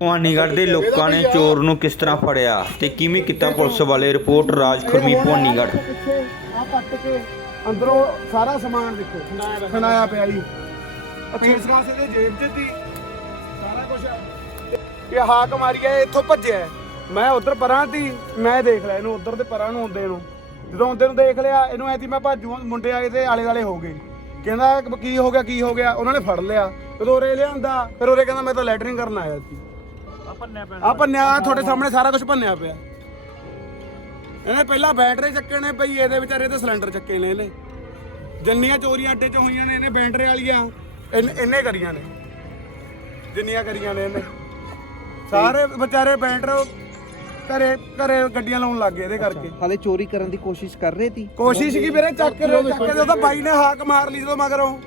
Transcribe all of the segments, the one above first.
ਭਵਾਨੀਗੜ੍ਹ ਦੇ ਲੋਕਾਂ ਨੇ ਚੋਰ ਨੂੰ ਕਿਸ ਤਰ੍ਹਾਂ ਫੜਿਆ ਤੇ ਕਿਵੇਂ ਕੀਤਾ ਪੁਲਿਸ ਵਾਲੇ? ਰਿਪੋਰਟ ਰਾਜ ਖੁਰਮੀ ਭਵਾਨੀਗੜ੍ਹ। ਆ ਪੱਟ ਕੇ ਅੰਦਰੋਂ ਸਾਰਾ ਸਮਾਨ ਦੇਖੋ ਖਣਾਇਆ ਪਿਆ ਜੀ। ਫੇਸ ਗਾਸ ਇਹਦੇ ਜੇਬ 'ਚ ਸੀ ਸਾਰਾ ਕੁਝ ਇਹ ਹਾਕ ਮਾਰੀਆ ਇੱਥੋਂ ਭੱਜਿਆ। ਮੈਂ ਉਧਰ ਪਰਾਂ ਸੀ, ਮੈਂ ਦੇਖ ਲਿਆ ਇਹਨੂੰ, ਉਧਰ ਤੇ ਪਰਾਂ ਨੂੰ ਹੁੰਦੇ ਨੂੰ। ਜਦੋਂ ਹੁੰਦੇ ਨੂੰ ਦੇਖ ਲਿਆ, ਇਹਨੂੰ ਐ ਸੀ, ਮੈਂ ਭਾਜੂ ਮੁੰਡੇ ਆਏ ਤੇ ਆਲੇ ਦਾਲੇ ਹੋ ਗਏ। ਕਹਿੰਦਾ, ਕੀ ਹੋ ਗਿਆ, ਕੀ ਹੋ ਗਿਆ? ਉਹਨਾਂ ਨੇ ਫੜ ਲਿਆ। ਜਦੋਂ ਉਰੇ ਲਿਆਂਦਾ, ਫਿਰ ਉਰੇ ਕਹਿੰਦਾ, ਮੈਂ ਤਾਂ ਲੈਟਰਿੰਗ ਕਰਨ ਆਇਆ ਸੀ। ਆ ਭੰਨਿਆ ਤੁਹਾਡੇ ਸਾਹਮਣੇ ਸਾਰਾ ਕੁਝ ਭੰਨਿਆ ਪਿਆ। ਇਹਨੇ ਪਹਿਲਾਂ ਬੈਟਰੀ ਚੱਕੇ ਨੇ ਭਈ ਇਹਦੇ ਵਿਚਾਰੇ ਤੇ ਸਿਲੰਡਰ ਚੱਕੇ ਨੇ ਇਹਨੇ। ਜਿੰਨੀਆਂ ਚੋਰੀਆਂ ਅੱਡੇ 'ਚ ਹੋਈਆਂ ਨੇ ਇਹਨੇ ਬੈਟਰੀ ਵਾਲੀਆਂ ਇਹਨੇ ਇਹਨੇ ਕਰੀਆਂ ਨੇ। ਜਿੰਨੀਆਂ ਕਰੀਆਂ ਨੇ ਇਹਨੇ। ਸਾਰੇ ਵਿਚਾਰੇ ਬੈਟਰ ਘਰੇ ਘਰੇ ਗੱਡੀਆਂ ਲਾਉਣ ਲੱਗ ਗਏ ਇਹਦੇ ਕਰਕੇ। ਹਾਲੇ ਚੋਰੀ ਕਰਨ ਦੀ ਕੋਸ਼ਿਸ਼ ਕਰ ਰਹੇ ਸੀ ਕੋਸ਼ਿਸ਼ ਕੀ ਵੀਰੇ ਚੱਕ ਕੇ ਚੱਕ ਕੇ ਉਹਦਾ ਬਾਈ ਨੇ ਹਾਕ ਮਾਰ ਲਈ ਜਦੋਂ ਮਗਰੋਂ।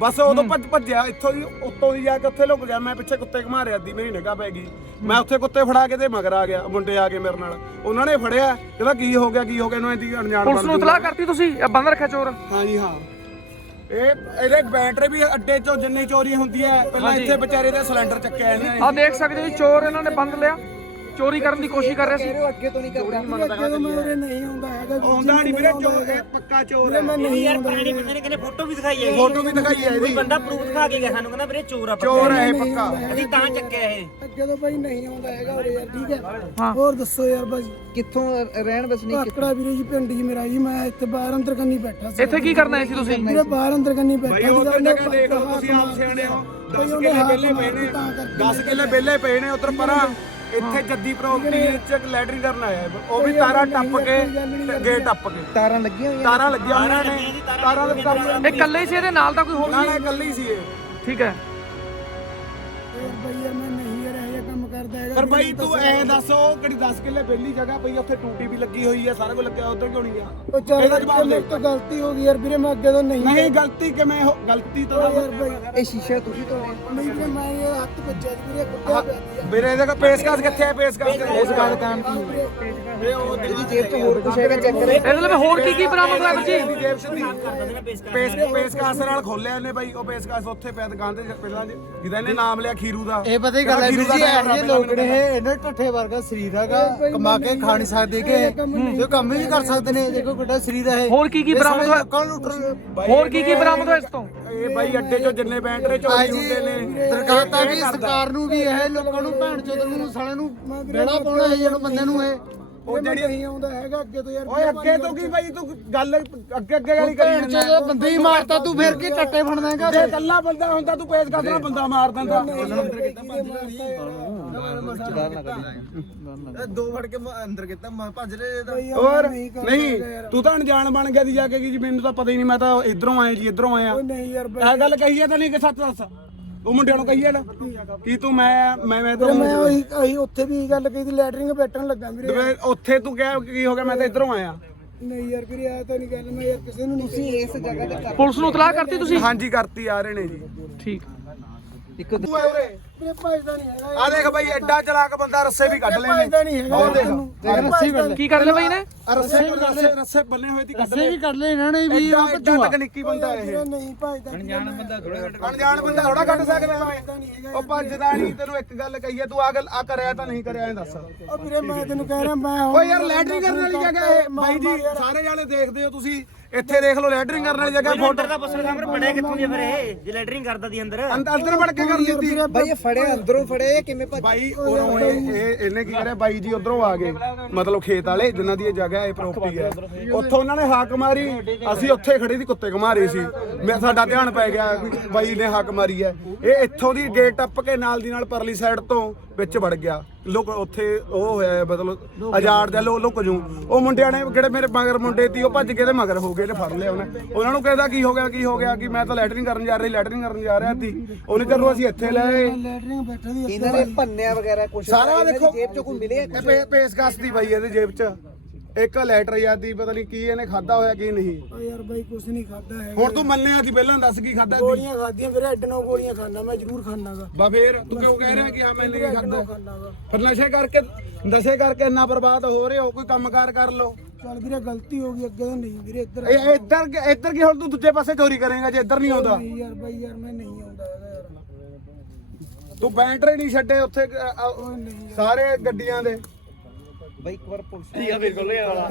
ਬਸ ਉਦੋਂ ਭੱਜ ਭੱਜਿਆ ਇੱਥੋਂ ਦੀ ਉੱਤੋਂ ਦੀ ਜਾ ਕੇ ਉੱਥੇ ਲੁਕ ਗਿਆ ਮੈਂ ਪਿੱਛੇ ਕੁੱਤੇ ਘੁਮਾ ਰਿਆ ਦੀ ਮੇਰੀ ਨਿਗਾਹ ਪੈ ਗਈ। ਮੈਂ ਉੱਥੇ ਕੁੱਤੇ ਫੜਾ ਕੇ ਤੇ ਮਗਰ ਆ ਗਿਆ ਮੁੰਡੇ ਆ ਕੇ ਮੇਰੇ ਨਾਲ। ਉਹਨਾਂ ਨੇ ਫੜਿਆ ਕਹਿੰਦਾ ਕੀ ਹੋ ਗਿਆ ਕੀ ਹੋ ਗਿਆ ਇਹਨੂੰ ਇਹਦੀ ਅਣਜਾਣ ਪੁਲਿਸ ਨੂੰ ਇਤਲਾਹ ਕਰਤੀ ਤੁਸੀਂ? ਇਹ ਬੰਦ ਰੱਖਿਆ ਚੋਰ। ਹਾਂਜੀ ਹਾਂ। ਇਹ ਇਹਦੇ ਬੈਟਰੀ ਵੀ ਅੱਡੇ ਚੋਂ ਜਿੰਨੀ ਚੋਰੀ ਹੁੰਦੀ ਹੈ ਪਹਿਲਾਂ ਇੱਥੇ ਵਿਚਾਰੇ ਦੇ ਸਿਲੰਡਰ ਚੱਕਿਆ ਇਹਨੇ ਆ ਦੇਖ ਸਕਦੇ ਹੋ ਜੀ, ਚੋਰ ਇਹਨਾਂ ਨੇ ਬੰਦ ਲਿਆ। ਚੋਰੀ ਕਰਨ ਦੀ ਕੋਸ਼ਿਸ਼ ਕਰ ਰਿਹਾ ਸੀ। ਅੱਗੇ ਤੋਂ ਨਹੀਂ ਕਰਦਾ। ਆਉਂਦਾ ਨਹੀਂ ਵੀਰੇ ਚੋਰ ਇਹ ਪੱਕਾ ਚੋਰ ਹੈ। ਨਹੀਂ ਯਾਰ ਪਾਣੀ ਬੰਦੇ ਨੇ ਕਹਿੰਦੇ ਫੋਟੋ ਵੀ ਦਿਖਾਈ ਹੈ। ਫੋਟੋ ਵੀ ਦਿਖਾਈ ਹੈ ਇਹਦੀ ਬੰਦਾ ਪ੍ਰੂਫ ਦਿਖਾ ਕੇ ਗਿਆ ਸਾਨੂੰ ਕਹਿੰਦਾ ਵੀਰੇ ਚੋਰ ਆ ਚੋਰ ਹੈ ਪੱਕਾ। ਅਸੀਂ ਤਾਂ ਚੱਕਿਆ ਇਹ। ਜਦੋਂ ਬਾਈ ਨਹੀਂ ਆਉਂਦਾ ਹੈਗਾ ਉਰੇ ਯਾਰ ਠੀਕ ਹੈ? ਹਾਂ। ਹੋਰ ਦੱਸੋ ਯਾਰ ਬਾਈ। ਕਿੱਥੋਂ ਰਹਿਣ ਬਸਨੀ ਕਾਕੜਾ ਵੀਰੇ ਜੀ ਪਿੰਡ ਜੀ ਮੇਰਾ ਜੀ ਮੈਂ ਇੱਥੇ ਬਾਹਰ ਅੰਦਰ ਕੰਨੀ ਬੈਠਾ ਸੀ। ਇੱਥੇ ਕੀ ਕਰਨਾ ਸੀ ਤੁਸੀਂ? ਵੀਰੇ ਬਾਹਰ ਅੰਦਰ ਕੰਨੀ ਬੈਠਾ ਬਈ ਉਧਰ ਜਗ੍ਹਾ ਦੇਖ ਲਓ ਤੁਸੀਂ ਆਪ ਸਿਆਣੇ ਹੋ। 10 ਕਿੱਲੇ ਵਿਹਲੇ ਪਏ ਨੇ। 10 ਕਿੱਲੇ ਵਿਹਲੇ ਪਏ ਨੇ ਉਧਰ ਪਰਾਂ। ਇੱਥੇ ਜੱਦੀ ਪ੍ਰਾਪਰਟੀ ਚ ਲੈਟਰਿੰਗ ਕਰਨ ਆਇਆ ਹੈ। ਉਹ ਵੀ ਤਾਰਾਂ ਟੱਪ ਕੇ ਤੇ ਗੇਟ ਟੱਪ ਕੇ। ਤਾਰਾਂ ਲੱਗੀਆਂ ਹੋਈਆਂ ਤਾਰਾਂ ਲੱਗੀਆਂ ਹੋਈਆਂ ਨੇ। ਤਾਰਾਂ ਦੇ ਕੰਮ ਇਹ ਇਕੱਲੇ ਹੀ ਸੀ ਇਹਦੇ ਨਾਲ ਤਾਂ ਕੋਈ ਹੋਰ ਨਾ ਸੀ? ਨਾ ਇਕੱਲੀ ਸੀ ਇਹ। ਠੀਕ ਹੈ। ਬਾਈ ਯਾਰ ਮੈਂ ਨਹੀਂ ਯਾਰ ਇਹ ਜਿਹਾ ਕੰਮ ਕਰਦਾ ਹੈਗਾ ਪਰ ਬਈ ਤੂੰ ਐ ਦੱਸ ਉਹ ਕਿਹੜੀ 10 ਕਿੱਲੇ ਵਿਹਲੀ ਜਗ੍ਹਾ ਪਈ ਉੱਥੇ ਟੂਟੀ ਵੀ ਲੱਗੀ ਹੋਈ ਹੈ ਸਾਰਾ ਕੁਝ ਲੱਗਿਆ ਉਧਰ ਕਿਉਂ ਨਹੀਂ ਗਿਆ ਉਹ ਚੱਲ ਇਹਦਾ ਜਵਾਬ ਦੇ। ਮੇਰੇ ਤੋਂ ਗਲਤੀ ਹੋ ਗਈ ਯਾਰ ਵੀਰੇ ਮੈਂ ਅੱਗੇ ਤੋਂ ਨਹੀਂ ਨਹੀਂ ਗਲਤੀ ਕਿਵੇਂ ਹੋ ਗਲਤੀ ਤਾਂ ਯਾਰ ਬਾਈ ਇਹ ਸ਼ੀਸ਼ਾ ਤੁਸੀਂ ਤੋੜਿਆ ਨਹੀਂ ਵੀਰੇ ਮੈਂ ਇਹ ਹੱਥ ਵੱਜਿਆ ਵੀਰੇ ਕੁੱਟਿਆ ਪਿਆ ਸੀ ਵੀਰੇ ਇਹਦੇ ਪੇਸਕਾਸ ਕਿੱਥੇ ਹੈ ਪੇਸਕਾਸ ਪੇਸਕਾਸ ਕਾਨ ਇਹਦੀ ਜੇਬ 'ਚ ਹੋਰ ਕੁਝ ਹੈਗਾ ਚੈੱਕ ਕਰੇ ਇਹਦੇ ਲਈ ਹੋਰ ਕੀ ਕੀ ਬਰਾਮਦ ਹੋਇਆ ਵੀਰ ਜੀ? ਜੇਬ ਚ ਪੇਸ ਪੇਸਕਾਸ ਨਾਲ ਖੋਲਿਆ ਉਹਨੇ ਬਾਈ ਉਹ ਪੇਸਕਾਸ ਉੱਥੇ ਪਿਆ ਦੁਕਾਨ ਤੇ ਪਹਿਲਾਂ ਜਿਹਦਾ ਇਹਨੇ ਨਾਮ ਲਿਆ ਖੀਰੂ ਦਾ। ਇਹ ਪਤਾ ਹੀ ਗੱਲ ਹੈ ਵੀਰ ਜੀ ਇਹੋ ਲੋਕ ਨੇ ਇਹ ਇਹਨਾਂ ਢੱਠੇ ਵਰਗਾ ਸਰੀਰ ਹੈਗਾ ਕਮਾ ਕੇ ਖਾ ਨਹੀਂ ਸਕਦੇ ਕਿ। ਜੋ ਕੰਮ ਵੀ ਕਰ ਸਕਦੇ ਨੇ ਕੋਈ ਵੱਡਾ ਸਰੀਰ ਹੈ ਹੋਰ ਕੀ ਕੀ ਬਰਾਮਦ ਹੋਇਆ? ਹੋਰ ਕੀ ਕੀ ਬਰਾਮਦ ਹੋਇਆ ਇਸ ਤੋਂ? ਇਹ ਬਾਈ ਅੱਡੇ ਚੋਂ ਜਿੰਨੇ ਬੈਂਟਰੇ ਚੋਰੀ ਹੁੰਦੇ ਨੇ। ਦਰਖਾਸਤਾਂ ਵੀ ਸਰਕਾਰ ਨੂੰ ਵੀ ਇਹ ਲੋਕਾਂ ਨੂੰ ਭੈਣ ਚੋਦ ਨੂੰ ਸਾਲਿਆਂ ਨੂੰ ਬੇੜਾ ਪਾਉਣਾ ਹੈ ਜਿਹੜੇ ਬੰਦੇ ਨੂੰ ਇਹ। ਉਹ ਜਿਹੜੀ ਨਹੀਂ ਆਉਂਦਾ ਹੈਗਾ ਅੱਗੇ ਤੋਂ ਯਾਰ ਓਏ ਅੱਗੇ ਤੋਂ ਕੀ ਬਾਈ ਤੂੰ ਗੱਲ ਅੱਗੇ ਅੱਗੇ ਵਾਲੀ ਕਰੀ ਭੈਣ ਚੋਦ ਬੰਦੇ ਹੀ ਮਾਰਤਾ ਤੂੰ ਫਿਰ ਕੀ ਟੱਟੇ ਬਣਦਾ ਹੈਗਾ ਜੇ ਇਕੱਲਾ ਬੰਦਾ ਹੁੰਦਾ ਤੂੰ ਪੇਸਕਾਸ ਨਾਲ ਬੰਦਾ ਮਾਰ ਦਿੰਦਾ। ਦੋ ਫੜ ਕੇ ਅੰਦਰ ਕੀਤਾ ਭੱਜ ਰਹੇ ਹੋਰ ਨਹੀਂ ਤੂੰ ਤਾਂ ਅਣਜਾਣ ਬਣ ਗਿਆ ਦੀ ਜਾ ਕੇ ਕਿ ਜੀ ਮੈਨੂੰ ਤਾਂ ਪਤਾ ਹੀ ਨਹੀਂ ਮੈਂ ਤਾਂ ਇਧਰੋਂ ਆਇਆ ਜੀ ਇਧਰੋਂ ਆਇਆ। ਨਹੀਂ ਯਾਰ ਬਾਈ। ਇਹ ਗੱਲ ਕਹੀ ਹੈ ਤਾਂ ਨਹੀਂ ਕਿ ਸੱਚ ਦੱਸ। ਉਹ ਮੁੰਡਿਆਂ ਨੂੰ ਕਹੀ ਨਾ ਕੀ ਤੂੰ ਮੈਂ ਮੈਂ ਮੈਂ ਤਾਂ ਮੈਂ ਉਹੀ ਉਹੀ ਉੱਥੇ ਵੀ ਇਹੀ ਗੱਲ ਕਹੀ ਸੀ ਲੈਟਰਿੰਗ ਬੈਠਣ ਲੱਗਾ ਵੀਰੇ। ਤੇ ਉੱਥੇ ਤੂੰ ਕਿਹਾ ਕੀ ਹੋ ਗਿਆ ਮੈਂ ਤਾਂ ਇਧਰੋਂ ਆਇਆ। ਨਹੀਂ ਯਾਰ ਵੀਰੇ ਆ ਤਾਂ ਨਹੀਂ ਗੱਲ ਮੈਂ ਯਾਰ ਕਿਸੇ ਨੂੰ ਨਹੀਂ ਤੁਸੀਂ ਇਸ ਜਗ੍ਹਾ ਤੇ ਕਰ ਪੁਲਿਸ ਨੂੰ ਇਤਲਾਹ ਕਰਤੀ ਤੁਸੀਂ? ਹਾਂਜੀ ਕਰਤੀ ਆ ਰਹੇ ਨੇ ਜੀ। ਠੀਕ। ਇੱਕ ਤੂੰ ਐ ਉਰੇ। ਨਹੀਂ ਹੈਗਾ ਆ ਦੇਖ ਬਾਈ ਐਡਾ ਚਲਾਕ ਬੰਦਾ ਰੱਸੇ ਵੀ ਕੱਢ ਲੈਨੇ ਨਹੀਂ ਹੈਗਾ। ਉਹ ਦੇਖ। ਦੇਖ ਰੱਸੀ ਵੱਲ ਕੀ ਕਰ ਲਿਆ ਬਾਈ ਨੇ ਆ ਰੱਸੇ ਰੱਸੇ ਰੱਸੇ ਬੰਨੇ ਹੋਏ ਦੀ ਕੱਢ ਅਸੀਂ ਵੀ ਕੱਢ ਲਏ ਇਹਨਾਂ ਨੇ ਵੀ ਐਡਾ ਉਹ ਐਡਾ ਭੱਜੂਆ। ਤਕਨੀਕੀ ਬੰਦਾ ਇਹ। ਨਹੀਂ ਭਜਦਾ ਅਣਜਾਣ ਬੰਦਾ ਅਣਜਾਣ ਬੰਦਾ ਥੋੜਾ ਕੱਢ ਸਕਦਾ ਮੈਂ ਉਹ ਭੱਜਦਾ ਨਹੀਂ ਤੈਨੂੰ ਇੱਕ ਗੱਲ ਕਹੀਏ ਤੂੰ ਆ ਗੱਲ ਆ ਕਰਿਆ ਤਾਂ ਨਹੀਂ ਕਰਿਆ ਇਹ ਦੱਸ। ਉਹ ਵੀਰੇ ਮੈਂ ਤੈਨੂੰ ਕਹਿ ਰਿਹਾ ਮੈਂ ਓਏ ਯਾਰ ਲੈਟਰਿੰਗ ਕਰਨ ਵਾਲੀ ਜਗ੍ਹਾ ਇਹ ਬਾਈ ਜੀ ਸਾਰੇ ਜਾਣੇ ਦੇਖਦੇ ਹੋ ਤੁਸੀਂ। ਇੱਥੇ ਦੇਖ ਲਓ ਲੈਟਰਿੰਗ ਕਰਨ ਵਾਲੀ ਜਗ੍ਹਾ ਫੋਟੋ ਅੰਦਰ ਦਾ ਪੁੱਛਣ ਸਾਹਮਣੇ ਪੜਿਆ ਕਿੱਥੋਂ ਦੀ ਫਿਰ ਇਹ? ਜੇ ਲੈਟਰਿੰਗ ਕਰਦਾ ਦੀ ਅੰਦਰ। ਅੰਦਰ ਵੜ ਕੇ ਕਰ ਲਈਤੀ ਬਾਈ ਇਹ ਫੜਿਆ ਅੰਦਰੋਂ ਇਹ ਕਿਵੇਂ ਭੱਜ ਬਾਈ ਉਰੋਂ ਇਹ ਇਹ- ਇਹਨੇ ਕੀ ਕਰਿਆ? ਬਾਈ ਜੀ ਉਧਰੋਂ ਆ ਗਏ। ਮਤਲਬ ਖੇਤ ਵਾਲੇ ਜਿਨ੍ਹਾਂ ਦੀ ਇਹ ਜਗ੍ਹਾ ਹੈ ਪ੍ਰਾਪਰਟੀ ਹੈ। ਉੱਥੋਂ ਉਹਨਾਂ ਨੇ ਹਾਕ ਮਾਰੀ। ਅਸੀਂ ਉੱਥੇ ਖੜੇ ਸੀ ਕੁੱਤੇ ਘਮਾਰੇ ਸੀ। ਮੈਂ ਸਾਡਾ ਧਿਆਨ ਪੈ ਗਿਆ ਵੀ ਬਾਈ ਨੇ ਹਾਕ ਮਾਰੀ ਹੈ। ਇਹ ਇੱਥੋਂ ਦੀ ਗੇਟ ਟੱਪ ਕੇ ਨਾਲ ਦੀ ਨਾਲ ਪਰਲੀ ਸਾਈਡ ਤੋਂ ਵਿੱਚ ਵੜ ਗਿਆ। ਲੋਕ ਉੱਥੇ ਉਹ ਹੋਇਆ ਮਤਲਬ ਆਜ਼ਾਦ ਦੇ ਲੋ ਲੁਕ ਜੂ। ਉਹ ਮੁੰਡਿਆਂ ਨੇ ਜਿਹੜੇ ਮੇਰੇ ਮਗਰ ਮੁੰਡੇ ਸੀ ਉਹ ਭੱਜ ਕੇ ਤੇ ਮਗਰ ਹੋ ਗਏ ਤੇ ਫੜ ਲਿਆ ਉਹਨੇ। ਉਹਨਾਂ ਨੂੰ ਕਹਿੰਦਾ ਕੀ ਹੋ ਗਿਆ ਕੀ ਹੋ ਗਿਆ ਕਿ ਮੈਂ ਤਾਂ ਲੈਟਰਿੰਗ ਕਰਨ ਜਾ ਰਹੀ ਲੈਟਰਿੰਗ ਕਰਨ ਜਾ ਰਿਹਾ ਸੀ। ਉਹਨੇ ਚਲੋ ਅਸੀਂ ਇੱਥੇ ਲੈ ਲੈਟਰਿੰਗ ਬੈਠਾ ਦੀ ਇਹਨਾਂ ਭੰਨਿਆ ਵਗੈਰਾ ਕੁਝ ਸਾਰਾ ਦੇਖੋ। ਜੇਬ 'ਚੋਂ ਕੋਈ ਪੇ- ਪੇਸਕਸ ਦੀ ਬਾਈ ਇਹਦੇ ਜੇਬ 'ਚ। ਇੱਕ ਲੈਟਰ ਯਾਦੀ ਪਤਾ ਨਹੀਂ ਕੀ ਇਹਨੇ ਖਾਦਾ ਹੋਇਆ ਕੀ ਨਹੀਂ। ਯਾਰ ਬਾਈ ਕੁਛ ਨਹੀਂ ਖਾਦਾ ਹੈ ਹੁਣ ਤੂੰ ਮੰਨਿਆ ਸੀ ਪਹਿਲਾਂ ਦੱਸ ਕੀ ਖਾਦਾ ਸੀ? ਗੋਲੀਆਂ ਖਾਦੀਆਂ ਵੀਰੇ ਅੱਡ ਨੌ ਗੋਲੀਆਂ ਖਾਣਾ ਮੈਂ ਜ਼ਰੂਰ ਖਾਣਾਗਾ ਬਾ ਫੇਰ ਤੂੰ ਕਿਉਂ ਕਹਿ ਰਿਹਾ ਕਿ ਆ ਮੈਂ ਨਹੀਂ ਖਾਦਾ ਖਾਣਾਗਾ ਫਿਰ ਨਸ਼ੇ ਕਰਕੇ ਨਸ਼ੇ ਕਰਕੇ ਇੰਨਾ ਬਰਬਾਦ ਹੋ ਰਹੇ ਹੋ ਕੋਈ ਕੰਮਕਾਰ ਕਰ ਲਓ। ਚੱਲ ਵੀਰੇ ਗਲਤੀ ਹੋ ਗਈ ਅੱਗੇ ਤੋਂ ਨਹੀਂ ਵੀਰੇ ਇੱਧਰ ਇਹ ਇੱਧਰ ਇੱਧਰ ਕੀ ਹੁਣ ਤੂੰ ਦੂਜੇ ਪਾਸੇ ਚੋਰੀ ਕਰੇਗਾ ਜੇ ਇੱਧਰ ਨਹੀਂ ਆਉਂਦਾ। ਨਹੀਂ ਯਾਰ ਬਾਈ ਯਾਰ ਮੈਂ ਨਹੀਂ ਆਉਂਦਾ ਯਾਰ। ਤੂੰ ਬੈਟਰੀ ਨਹੀਂ ਛੱਡੇ ਉੱਥੇ ਸਾਰੇ ਗੱਡੀਆਂ ਦੇ। ਬਈ ਇੱਕ ਵਾਰ ਪੁਲਿਸ ਠੀਕ ਆ ਮੇਰੇ ਕੋਲ ਇਹ ਵਾਲਾ।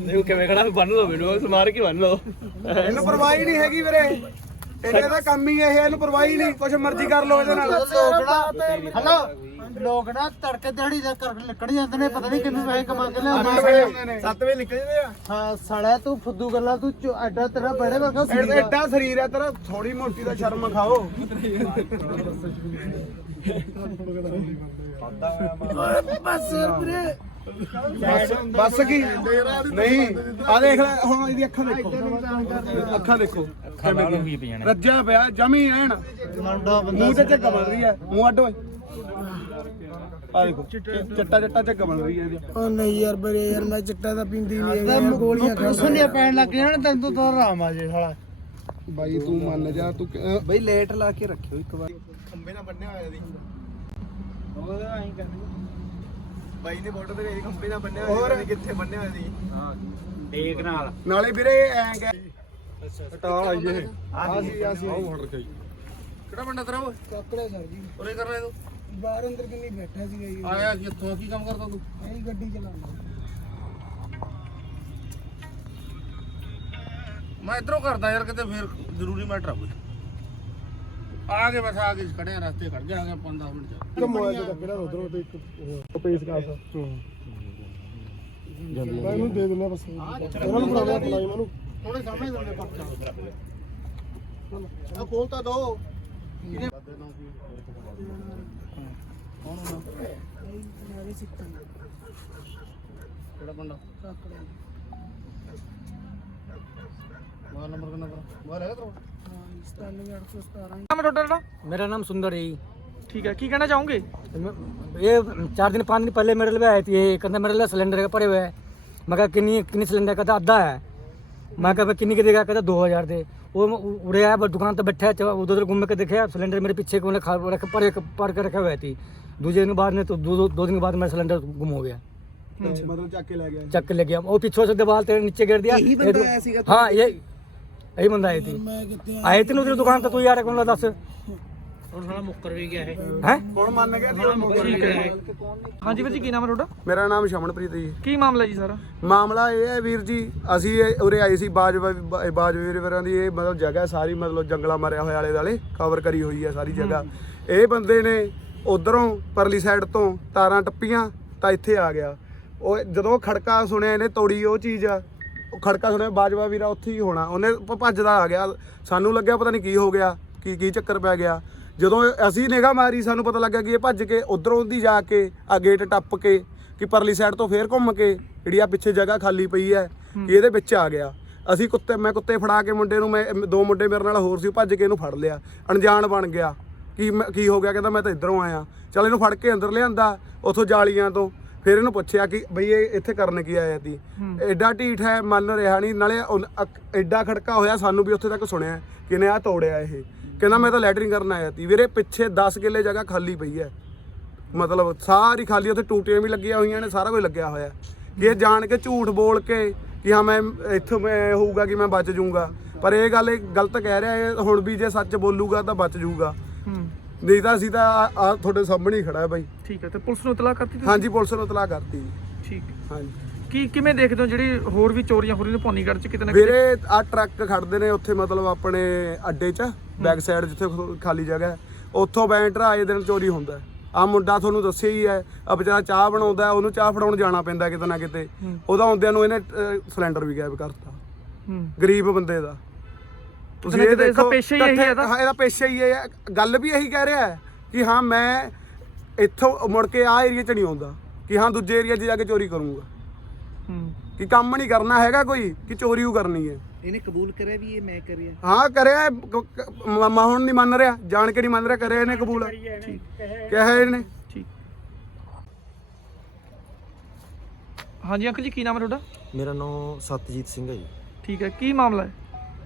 ਦੇਖੋ ਕਿਵੇਂ ਖੜਾ ਬੰਨ ਲਓ ਮੈਨੂੰ ਸਮਾਰ ਕੇ ਬੰਨ ਲਓ। ਇਹਨੂੰ ਪਰਵਾਹੀ ਨਹੀਂ ਹੈਗੀ ਵੀਰੇ। ਇਹਦੇ ਦਾ ਕੰਮ ਹੀ ਇਹ ਹੈ ਇਹਨੂੰ ਪਰਵਾਹੀ ਨਹੀਂ। ਕੁਝ ਮਰਜ਼ੀ ਕਰ ਲੋ ਇਹਦੇ ਨਾਲ। ਹਲੋ ਲੋਕ ਨਾ ਤੜਕੇ ਦਿਹਾੜੀ ਦਾ ਕਰ ਨਿਕਲ ਜਾਂਦੇ ਨੇ ਪਤਾ ਨਹੀਂ ਕਿੰਨੇ ਪੈਸੇ ਕਮਾ ਕੇ ਲਿਆਉਂਦੇ ਅੱਠ ਵਜੇ ਆਉਂਦੇ ਨੇ। 7 ਵਜੇ ਨਿਕਲ ਜਾਂਦੇ ਆ। ਹਾਂ ਸਾਲਿਆ ਤੂੰ ਫੁੱਦੂ ਗੱਲਾਂ ਤੂੰ ਐਡਾ ਤੇਰਾ ਬੜੇ ਵਰਗਾ ਸਰੀਰ ਆ। ਐਡਾ ਸਰੀਰ ਹੈ ਤੇਰਾ ਥੋੜੀ ਮੋਟੀ ਦਾ ਸ਼ਰਮ ਖਾਓ। ਬਸ ਵੀਰੇ ਬਸ ਬਸ ਕੀ? ਨਹੀਂ ਆ ਦੇਖ ਲੈ ਹੁਣ ਇਹਦੀ ਅੱਖਾਂ ਦੇਖੋ। ਅੱਖਾਂ ਦੇਖੋ। ਰੱਜਿਆ ਪਿਆ ਜਮੀ ਐਨ। ਮੁੰਡਾ ਬੰਦਾ ਮੂੰਹ ਤੇ ਝੱਗਾ ਬਣ ਰਹੀ ਹੈ। ਮੂੰਹ ਅੱਡ ਓਏ। ਆ ਦੇਖੋ ਚੱਟਾ ਚੱਟਾ ਝੱਗਾ ਬਣ ਰਹੀ ਇਹਦੀ। ਉਹ ਨਹੀਂ ਯਾਰ ਮੈਂ ਚਿੱਟਾ ਤਾਂ ਪੀਂਦੀ ਨਹੀਂ ਤਾਂ ਹੈਗੀ ਗੋਲੀਆਂ ਖਾ ਸੁਣਿਆ ਪੈਣ ਲੱਗ ਗਿਆ ਨਾ ਤੈਨੂੰ ਤਾਂ ਤਾਂ ਆਰਾਮ ਆ ਜੇ ਸਾਲਾ। ਬਾਈ ਤੂੰ ਮੰਨ ਜਾ ਤੂੰ ਬਈ ਲੇਟ ਲਾ ਕੇ ਰੱਖਿਓ ਇੱਕ ਵਾਰ। ਖੰਬੇ ਨਾਲ ਬੰਨਿਆ ਹੋਇਆ ਦੀ ਉਹ ਐਂ ਕਰਦੀ ਬਾਈ ਨੇ ਫੋਟੋ ਤੇ ਵੇਖ ਖੰਬੇ ਨਾਲ ਬੰਨਿਆ ਹੋਰ? ਹੋਇਆ ਕਿੱਥੇ ਬੰਨਿਆ ਹੋਇਆ ਸੀ। ਟੇਕ ਨਾਲ। ਨਾਲੇ ਵੀਰੇ ਐ ਕਹਿ ਟਾਲ ਆਈ ਇਹ। ਆ ਸੀ ਆ ਸੀ ਕਿਹੜਾ ਬੰਦਾ ਤੇਰਾ ਓਏ? ਕਾਕੜਾ ਸਰ ਜੀ। ਉਰੇ ਕਰ ਰਿਹਾ ਤੂੰ। ਬਾਹਰ ਅੰਦਰ ਕਿੰਨੀ ਬੈਠਾ ਸੀਗਾ ਜੀ। ਆਇਆ ਸੀ ਇੱਥੋਂ ਕੀ ਕੰਮ ਕਰਦਾ ਤੂੰ? ਐਂ ਗੱਡੀ ਚਲਾਉਂਦਾ। ਮੈਂ ਇਧਰੋਂ ਕਰਦਾ ਯਾਰ ਕਿਤੇ ਫੇਰ ਜ਼ਰੂਰੀ ਮੈਟਰ ਆ ਕੋਈ। ਆ ਕੇ ਬਸ ਆ ਕੇ ਖੜੇ ਆ ਰਸਤੇ ਖੜ ਗਿਆ ਆ ਗਿਆ 5 ਮਿੰਟ ਚ। ਮੋਬਾਈਲ ਤੇ ਕਿਹੜਾ ਉਧਰੋਂ ਤੇ ਇੱਕ ਪੇਸ ਕਾਸ ਜਾਂਦੀ ਇਹਨੂੰ ਦੇ ਦਿੰਦੇ ਬਸ। ਇਹਨਾਂ ਨੂੰ ਫੜਾ ਦੇ ਮੈਨੂੰ। ਥੋੜੇ ਸਾਹਮਣੇ ਦਿੰਦੇ ਪਰਚਾ ਆ ਖੋਲ ਤਾਂ ਦੋ। ਨਾਰੇ ਸਿੱਖਾਂ ਕਿਹੜਾ ਬੰਦਾ? ਕਾਕੜਾ ਮੋਬਾਈਲ ਨੰਬਰ ਕਿੰਨਾ ਤੇਰਾ ਮੋਬਾਈਲ ਹੈਗਾ ਤੇਰਾ ਹਾਂ 97817 ਨਾਮ ਤੁਹਾਡਾ ਜਿਹੜਾ मेरा नाम सुंदर है ਠੀਕ ਹੈ ਕੀ ਕਹਿਣਾ ਚਾਹੋਗੇ ये चार दिन पाँच दिन पहले मेरे लिए आई थी ये कहते मेरे लिए सिलेंडर के पड़े हुए हैं मैं कहा किन्नी किन्नी सिलेंडर कहता अद्धा है मैं कहा किन्नी के देगा कहता दो हज़ार दे वो उ- उड़े आया बस दुकान तो बैठा है चलो उधर उधर घूम के देखे सिलेंडर मेरे पीछे को खा रख पड़ पड़ के रखे हुए थी दूसरे दिन बाद में तो दो, दो, दो दिन के बाद मेरा सिलेंडर गुम हो गया ਮਤਲਬ ਚੱਕ ਕੇ ਲੈ ਗਿਆ चक के ले गया वो पीछे से दीवार तेरे नीचे गिर दिया यही ये बंदा दु- आया सीगा हाँ ये यही बंदा आई थी ਮੈਂ ਕਿੱਥੇ आए थे ना उधर दुकान तो तू यार कौन दस हैं ਹੁਣ ਮੰਨ ਗਿਆ ਸੀ ਹਾਂਜੀ ਵੀਰ ਜੀ ਕੀ ਨਾਮ ਹੈ ਤੁਹਾਡਾ ਮੇਰਾ ਨਾਮ ਸ਼ਮਨਪ੍ਰੀਤ ਜੀ ਕੀ ਮਾਮਲਾ ਜੀ ਸਾਰਾ ਮਾਮਲਾ ਇਹ ਹੈ ਵੀਰ ਜੀ ਅਸੀਂ ਇਹ ਉਰੇ ਆਏ ਸੀ ਬਾਜ ਬਾਜ ਵੀਰਾਂ ਦੀ ਇਹ ਮਤਲਬ ਜਗ੍ਹਾ ਸਾਰੀ ਮਤਲਬ ਜੰਗਲਾ ਮਾਰਿਆ ਹੋਇਆ ਆਲੇ ਦਾਲੇ ਕਵਰ ਕਰੀ ਹੋਈ ਹੈ ਸਾਰੀ ਜਗ੍ਹਾ ਇਹ ਬੰਦੇ ਨੇ ਉਧਰੋਂ ਪਰਲੀ ਸਾਈਡ ਤੋਂ ਤਾਰਾਂ ਟੱਪੀਆਂ ਤਾਂ ਇੱਥੇ ਆ ਗਿਆ ਉਹ ਜਦੋਂ ਖੜਕਾ ਸੁਣਿਆ ਇਹਨੇ ਤੋੜੀ ਉਹ ਚੀਜ਼ ਉਹ ਖੜਕਾ ਸੁਣਿਆ ਬਾਜਵਾ ਵੀਰਾ ਉੱਥੇ ਹੀ ਹੋਣਾ। ਉਹਨੇ ਭ- ਭੱਜਦਾ ਆ ਗਿਆ। ਸਾਨੂੰ ਲੱਗਿਆ ਪਤਾ ਨਹੀਂ ਕੀ ਹੋ ਗਿਆ ਕੀ ਕੀ ਚੱਕਰ ਪੈ ਗਿਆ। ਜਦੋਂ ਅਸੀਂ ਨਿਗਾਹ ਮਾਰੀ ਸਾਨੂੰ ਪਤਾ ਲੱਗਾ ਕਿ ਇਹ ਭੱਜ ਕੇ ਉਧਰੋਂ ਦੀ ਜਾ ਕੇ ਆ ਗੇਟ ਟੱਪ ਕੇ ਕਿ ਪਰਲੀ ਸਾਈਡ ਤੋਂ ਫੇਰ ਘੁੰਮ ਕੇ ਜਿਹੜੀ ਆ ਪਿੱਛੇ ਜਗ੍ਹਾ ਖਾਲੀ ਪਈ ਹੈ ਕਿ ਇਹਦੇ ਵਿੱਚ ਆ ਗਿਆ। ਅਸੀਂ ਕੁੱਤੇ ਮੈਂ ਕੁੱਤੇ ਫੜਾ ਕੇ ਮੁੰਡੇ ਨੂੰ ਮੈਂ ਦੋ ਮੁੰਡੇ ਮੇਰੇ ਨਾਲ ਹੋਰ ਸੀ ਭੱਜ ਕੇ ਇਹਨੂੰ ਫੜ ਲਿਆ। ਅਣਜਾਣ ਬਣ ਗਿਆ। ਕੀ ਮੈਂ- ਕੀ ਹੋ ਗਿਆ? ਕਹਿੰਦਾ ਮੈਂ ਤਾਂ ਇਧਰੋਂ ਆਇਆ। ਚਲ ਇਹਨੂੰ ਫੜ ਕੇ ਅੰਦਰ ਲਿਆਂਦਾ ਉਥੋਂ ਜਾਲੀਆਂ ਤੋਂ। ਫਿਰ ਇਹਨੂੰ ਪੁੱਛਿਆ ਕਿ ਬਈ ਇਹ ਇੱਥੇ ਕਰਨ ਕੀ ਆਇਆ ਤੀ ਐਡਾ ਢੀਠ ਹੈ ਮੰਨ ਰਿਹਾ ਨਹੀਂ ਨਾਲੇ ਉਨ- ਅਕ- ਐਡਾ ਖੜਕਾ ਹੋਇਆ ਸਾਨੂੰ ਵੀ ਉੱਥੇ ਤੱਕ ਸੁਣਿਆ ਕਿ ਇਹਨੇ ਆ ਤੋੜਿਆ ਇਹ। ਕਹਿੰਦਾ ਮੈਂ ਤਾਂ ਲੈਟਰਿੰਗ ਕਰਨ ਆਇਆ ਤੀ ਵੀਰੇ ਪਿੱਛੇ 10 ਕਿੱਲੇ ਜਗ੍ਹਾ ਖਾਲੀ ਪਈ ਹੈ। ਮਤਲਬ ਸਾਰੀ ਖਾਲੀ ਉੱਥੇ ਟੂਟੀਆਂ ਵੀ ਲੱਗੀਆਂ ਹੋਈਆਂ ਨੇ ਸਾਰਾ ਕੁਝ ਲੱਗਿਆ ਹੋਇਆ। ਇਹ ਜਾਣ ਕੇ ਝੂਠ ਬੋਲ ਕੇ ਕਿ ਹਾਂ ਮੈਂ ਇੱਥੋਂ ਮੈਂ ਹੋਊਗਾ ਕਿ ਮੈਂ ਬਚ ਜਾਊਂਗਾ ਪਰ ਇਹ ਗੱਲ ਇਹ ਗਲਤ ਕਹਿ ਰਿਹਾ ਇਹ ਹੁਣ ਵੀ ਜੇ ਸੱਚ ਬੋਲੂਗਾ ਤਾਂ ਬਚ ਜਾਊਗਾ ਹੂੰ ਨਹੀਂ ਤਾਂ ਅਸੀਂ ਤਾਂ ਆ ਆ ਤੁਹਾਡੇ ਸਾਹਮਣੇ ਹੀ ਖੜਾ ਹੈ ਬਾਈ। ਠੀਕ ਹੈ ਤੇ ਪੁਲਿਸ ਨੂੰ ਇਤਲਾਹ ਕਰਤੀ ਤੁਸੀਂ? ਹਾਂਜੀ ਪੁਲਿਸ ਨੂੰ ਇਤਲਾਹ ਕਰਤੀ। ਜੀ। ਠੀਕ ਹਾਂਜੀ। ਕੀ ਕਿਵੇਂ ਦੇਖਦੇ ਹੋ ਜਿਹੜੀ ਹੋਰ ਵੀ ਚੋਰੀਆਂ ਹੋ ਰਹੀਆਂ ਨੇ ਭਵਾਨੀਗੜ੍ਹ ਚ ਕਿਤੇ ਨਾ ਕਿਤੇ? ਵੀਰੇ ਆ ਟਰੱਕ ਖੜਦੇ ਨੇ ਉੱਥੇ ਮਤਲਬ ਆਪਣੇ ਅੱਡੇ 'ਚ ਬੈਕ ਸਾਈਡ ਜਿੱਥੇ ਖੁ- ਖਾਲੀ ਜਗ੍ਹਾ ਹੈ। ਉੱਥੋਂ ਬੈਂਟਰ ਆਏ ਦਿਨ ਚੋਰੀ ਹੁੰਦਾ ਆ ਮੁੰਡਾ ਤੁਹਾਨੂੰ ਦੱਸਿਆ ਹੀ ਹੈ ਆ ਵਿਚਾਰਾ ਚਾਹ ਬਣਾਉਂਦਾ ਹੈ, ਉਹਨੂੰ ਚਾਹ ਫੜਾਉਣ ਜਾਣਾ ਪੈਂਦਾ ਕਿਤੇ ਨਾ ਕਿਤੇ। ਉਹਦਾ ਹੁੰਦਿਆਂ ਨੂੰ ਇਹਨੇ ਅਹ, ਸਿਲੰਡਰ ਵੀ ਗਾਇਬ ਕਰਤਾ। ਹੂੰ। ਗਰੀਬ ਬੰਦੇ ਦਾ। ਤੁਸੀਂ ਇਹ ਦੇਖੋ ਪੇਸ਼ਾ ਹੀ ਇਹੀ ਹੈ ਇਹਦਾ। ਹਾਂ ਇਹਦਾ ਪੇਸ਼ਾ ਹੀ ਇਹ ਹੈ। ਗੱਲ ਵੀ ਇਹੀ ਕਹਿ ਰਿਹਾ ਹੈ ਕਿ ਹਾਂ ਮੈਂ ਇੱਥੋਂ ਮੁੜ ਕੇ ਆ ਏਰੀਆ 'ਚ ਨਹੀਂ ਆਉਂਦਾ ਕਿ ਹਾਂ ਦੂਜੇ ਏਰੀਆ 'ਚ ਜਾ ਕੇ ਚੋਰੀ ਕਰੂੰਗਾ। ਹੂੰ। ਕਿ ਕੰਮ ਨਹੀਂ ਕਰਨਾ ਹੈਗਾ ਕੋਈ ਕਿ ਚੋਰੀ ਉਹ ਕਰਨੀ ਹੈ। ਇਹਨੇ ਕਬੂਲ ਕਰਿਆ ਵੀ ਇਹ ਮੈਂ ਕਰਿਆ? ਹਾਂ ਕਰਿਆ ਮਾਮਾ ਹੁਣ ਨਹੀਂ ਮੰਨ ਰਿਹਾ ਜਾਣ ਕੇ ਨਹੀਂ ਮੰਨ ਰਿਹਾ ਕਰਿਆ ਇਹਨੇ ਕਬੂਲ। ਕਿਹਾ ਹੈ ਇਹਨੇ। ਠੀਕ। ਹਾਂਜੀ ਅੰਕਲ ਜੀ ਕੀ ਨਾਮ ਹੈ ਤੁਹਾਡਾ? ਮੇਰਾ ਨਾਮ ਸਤਜੀਤ ਸਿੰਘ ਹੈ ਜੀ। ਠੀਕ ਹੈ ਕੀ ਮਾਮਲਾ ਹੈ?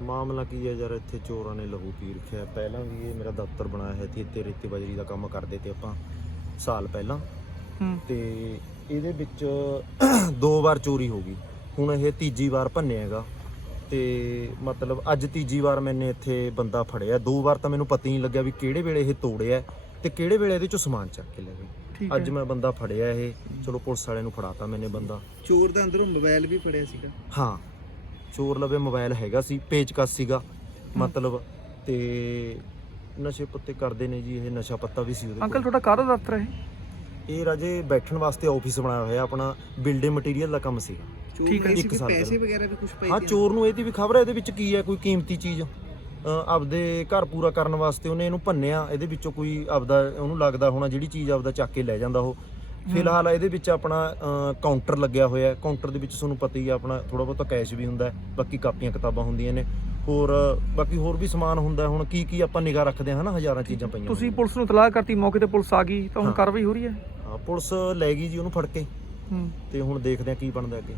ਮਾਮਲਾ ਕੀ ਹੈ ਯਾਰ? ਇੱਥੇ ਚੋਰਾਂ ਨੇ ਲਹੂ ਪੀ ਰੱਖਿਆ। ਪਹਿਲਾਂ ਵੀ ਇਹ ਮੇਰਾ ਦਫ਼ਤਰ ਬਣਾਇਆ ਹੈ ਤੇ ਇੱਥੇ ਰੇਤੇ ਬਜਰੀ ਦਾ ਕੰਮ ਕਰਦੇ ਤੇ ਆਪਾਂ ਸਾਲ ਪਹਿਲਾਂ। ਹੂੰ। ਤੇ ਇਹਦੇ ਵਿੱਚ ਦੋ ਵਾਰ ਚੋਰੀ ਹੋ ਗਈ। ਹੁਣ ਇਹ ਤੀਜੀ ਵਾਰ ਭੰਨਿਆ ਹੈਗਾ। ਤੇ ਮਤਲਬ ਅੱਜ ਤੀਜੀ ਵਾਰ ਮੈਨੇ ਇੱਥੇ ਬੰਦਾ ਫੜਿਆ। ਦੋ ਵਾਰ ਤਾਂ ਮੈਨੂੰ ਪਤਾ ਹੀ ਨਹੀਂ ਲੱਗਿਆ ਵੀ ਕਿਹੜੇ ਵੇਲੇ ਇਹ ਤੋੜਿਆ ਤੇ ਕਿਹੜੇ ਵੇਲੇ ਇਹਦੇ ਚੋਂ ਸਮਾਨ ਚੱਕ ਕੇ ਲੈ ਗਏ ਅੱਜ ਮੈਂ ਬੰਦਾ ਫੜਿਆ ਇਹ। ਚਲੋ ਪੁਲਿਸ ਵਾਲਿਆਂ ਨੂੰ ਫੜਾਤਾ ਮੈਨੇ ਬੰਦਾ। ਚੋਰ ਦਾ ਅੰਦਰੋਂ ਮੋਬਾਈਲ ਵੀ ਫੜਿਆ ਸੀਗਾ। ਹਾਂ। ਚੋਰ ਲਵੇ ਮੋਬਾਈਲ ਹੈਗਾ ਸੀ ਪੇਚਕਸ ਸੀਗਾ ਮਤਲਬ ਤੇ ਨਸ਼ੇ ਪੱਤੇ ਕਰਦੇ ਨੇ ਜੀ ਇਹ ਨਸ਼ਾ ਪੱਤਾ ਵੀ ਸੀ ਉਹਦੇ ਅੰਕਲ ਕੋਲ ਤੁਹਾਡਾ ਕਾਹਦਾ ਦਫ਼ਤਰ ਹੈ ਇਹ? ਰਾਜੇ ਬੈਠਣ ਵਾਸਤੇ ਆਫਿਸ ਬਣਾਇਆ ਹੋਇਆ ਆਪਣਾ ਬਿਲਡਿੰਗ ਮਟੀਰੀਅਲ ਦਾ ਕੰਮ ਸੀਗਾ। ਠੀਕ ਹੈ, ਇੱਕ ਸਾਲ ਪੈਸੇ ਪਹਿਲਾਂ। ਵਗੈਰਾ ਵੀ ਕੁਝ ਪਏ ਹਾਂ ਚੋਰ ਨੂੰ ਇਹਦੀ ਵੀ ਖਬਰ ਹੈ ਇਹਦੇ ਵਿੱਚ ਕੀ ਹੈ ਕੋਈ ਕੀਮਤੀ ਚੀਜ਼? ਅ, ਆਪਦੇ ਘਰ ਪੂਰਾ ਕਰਨ ਵਾਸਤੇ ਉਹਨੇ ਇਹਨੂੰ ਭੰਨਿਆ ਇਹਦੇ ਵਿੱਚੋਂ ਕੋਈ ਆਪਦਾ ਉਹਨੂੰ ਲੱਗਦਾ ਹੋਣਾ ਜਿਹੜੀ ਚੀਜ਼ ਆਪਦਾ ਚੱਕ ਕੇ ਲੈ ਜਾਂਦਾ ਉਹ। ਫਿਲਹਾਲ ਇਹਦੇ ਵਿੱਚ ਆਪਣਾ ਕਾਊਂਟਰ ਲੱਗਿਆ ਹੋਇਆ ਹੈ। ਕਾਊਂਟਰ ਦੇ ਵਿੱਚ ਤੁਹਾਨੂੰ ਪਤਾ ਹੀ ਹੈ ਆਪਣਾ ਥੋੜਾ ਬਹੁਤਾ ਕੈਸ਼ ਵੀ ਹੁੰਦਾ ਹੈ ਬਾਕੀ ਕਾਪੀਆਂ ਕਿਤਾਬਾਂ ਹੁੰਦੀਆਂ ਨੇ। ਹੋਰ ਬਾਕੀ ਹੋਰ ਵੀ ਸਮਾਨ ਹੁੰਦਾ। ਹੁਣ ਕੀ ਕੀ ਆਪਾਂ ਨਿਗਾਹ ਰੱਖਦੇ ਹਾਂ ਹਨਾ ਹਜ਼ਾਰਾਂ ਚੀਜ਼ਾਂ ਪਈਆਂ ਤੁਸੀਂ। ਪੁਲਿਸ ਨੂੰ ਇਤਲਾਹ ਕਰਤੀ ਮੌਕੇ ਤੇ ਪੁਲਿਸ ਆ ਗਈ ਤਾਂ ਹੁਣ। ਕਾਰਵਾਈ ਹੋ ਰਹੀ ਹੈ? ਹਾਂ ਪੁਲਿਸ ਲੈ ਗਈ ਜੀ ਉਹਨੂੰ ਫੜ ਕੇ। ਹੂੰ। ਤੇ ਹੁਣ ਦੇਖਦੇ ਹਾਂ ਕੀ ਬਣਦਾ ਅੱਗੇ।